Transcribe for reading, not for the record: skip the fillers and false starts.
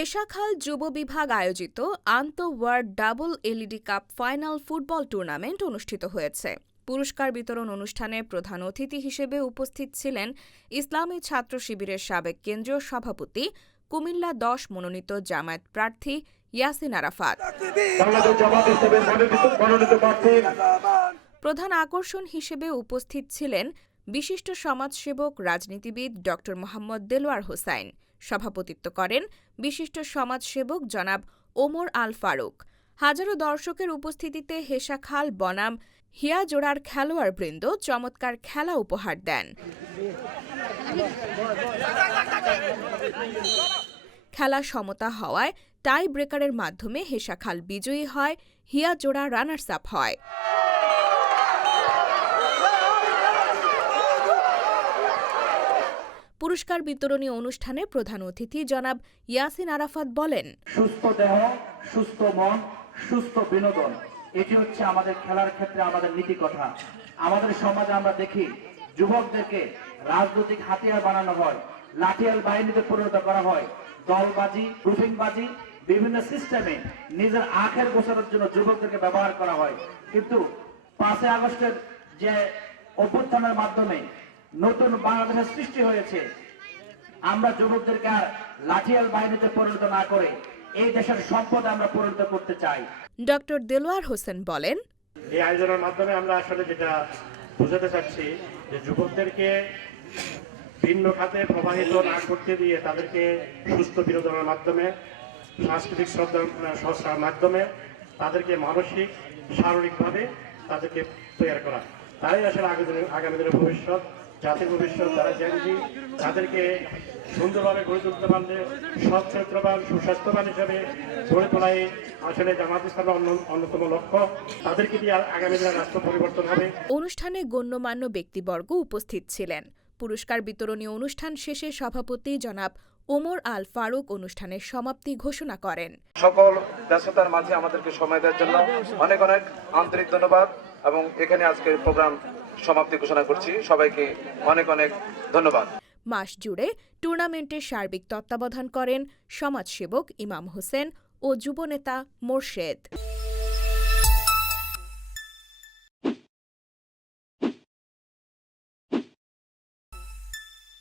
হেসাখাল যুব বিভাগ আয়োজিত আন্তঃওয়ার্ড double LED cup final football tournament অনুষ্ঠিত হয়েছে। পুরস্কার বিতরণ অনুষ্ঠানে প্রধান অতিথি হিসেবে উপস্থিত ছিলেন ইসলামী ছাত্র শিবিরের সাবেক কেন্দ্রীয় সভাপতি, কুমিল্লা ১০ মনোনীত জামায়াত প্রার্থী ইয়াসিন আরাফাত। প্রধান আকর্ষণ হিসেবে উপস্থিত ছিলেন বিশিষ্ট সমাজসেবক রাজনীতিবিদ ড. মোহাম্মদ দেলোয়ার হোসাইন। সভাপতিত্ব করেন বিশিষ্ট সমাজসেবক জনাব ওমর আল ফারুক। হাজারো দর্শকের উপস্থিতিতে হেসাখাল বনাম হিয়াজোড়ার খেলোয়াড়বৃন্দ চমৎকার খেলা উপহার দেন। খেলা সমতা হওয়ায় টাই ব্রেকারের মাধ্যমে হেসাখাল বিজয়ী হয়, হিয়াজোড়া রানার্স আপ হয়। পুরস্কার বিতরণী অনুষ্ঠানে প্রধান অতিথি জনাব ইয়াসিন আরাফাত বলেন, সুস্থ দেহ, সুস্থ মন, সুস্থ বিনোদন, এটি হচ্ছে আমাদের খেলার ক্ষেত্রে আমাদের নীতি কথা। আমাদের সমাজে আমরা দেখি যুবকদেরকে রাজনৈতিক হাতিয়ার বানানো হয়, লাঠিয়াল বাহিনীতে পরিণত করা হয়, দলবাজি, গ্রুপিংবাজি, বিভিন্ন সিস্টেমে নিজের আখের গোছানোর জন্য যুবকদেরকে ব্যবহার করা হয়। কিন্তু ৫ই আগস্টের যে অভ্যুত্থানের মাধ্যমে নতুন বাংলাদেশের সৃষ্টি হয়েছে, আমরা যুবকদেরকে আর লাঠিয়াল বাহিনীতে পরিণত না করে এই দেশের সম্পদ আমরা পরিণত করতে চাই। ড. দেলোয়ার হোসেন বলেন, এই আয়োজনের মাধ্যমে আমরা আসলে যেটা বোঝাতে চাচ্ছি যে যুবকদেরকে ভিন্ন খাতে প্রবাহিত না করতে দিয়ে তাদেরকে সুস্থ বিনোদনের মাধ্যমে, সাংস্কৃতিক চর্চার মাধ্যমে তাদেরকে মানসিক, শারীরিকভাবে তাদেরকে তৈরি করা। তাই আসলে আগামী দিনের ভবিষ্যৎ, জাতির ভবিষ্যৎ, যারা জেনজি, তাদেরকে সুন্দরভাবে গড়ে তুলতে পারলে সৎ চরিত্রবান, সুস্বাস্থ্যবান হিসেবে গড়ে তোলাই আসলে জামায়াত ইসলামের অন্যতম লক্ষ্য। তাদেরকে দিয়ে আগামী দিনের রাষ্ট্র পরিবর্তন হবে। অনুষ্ঠানে গণ্যমান্য ব্যক্তিবর্গ উপস্থিত ছিলেন। পুরস্কার বিতরণী অনুষ্ঠান শেষে সভাপতি জনাব ওমর আল ফারুক অনুষ্ঠানের সমাপ্তি ঘোষণা করেন। সকল ব্যস্ততার মাঝে আমাদেরকে সময় দেওয়ার জন্য অনেক অনেক আন্তরিক ধন্যবাদ এবং এখানে আজকের প্রোগ্রাম সমাপ্তি ঘোষণা করছি। সবাইকে অনেক অনেক ধন্যবাদ। মাস জুড়ে টুর্নামেন্টের সার্বিক তত্ত্বাবধান করেন সমাজসেবক ইমাম হোসেন ও যুবনেতা মোরশেদ।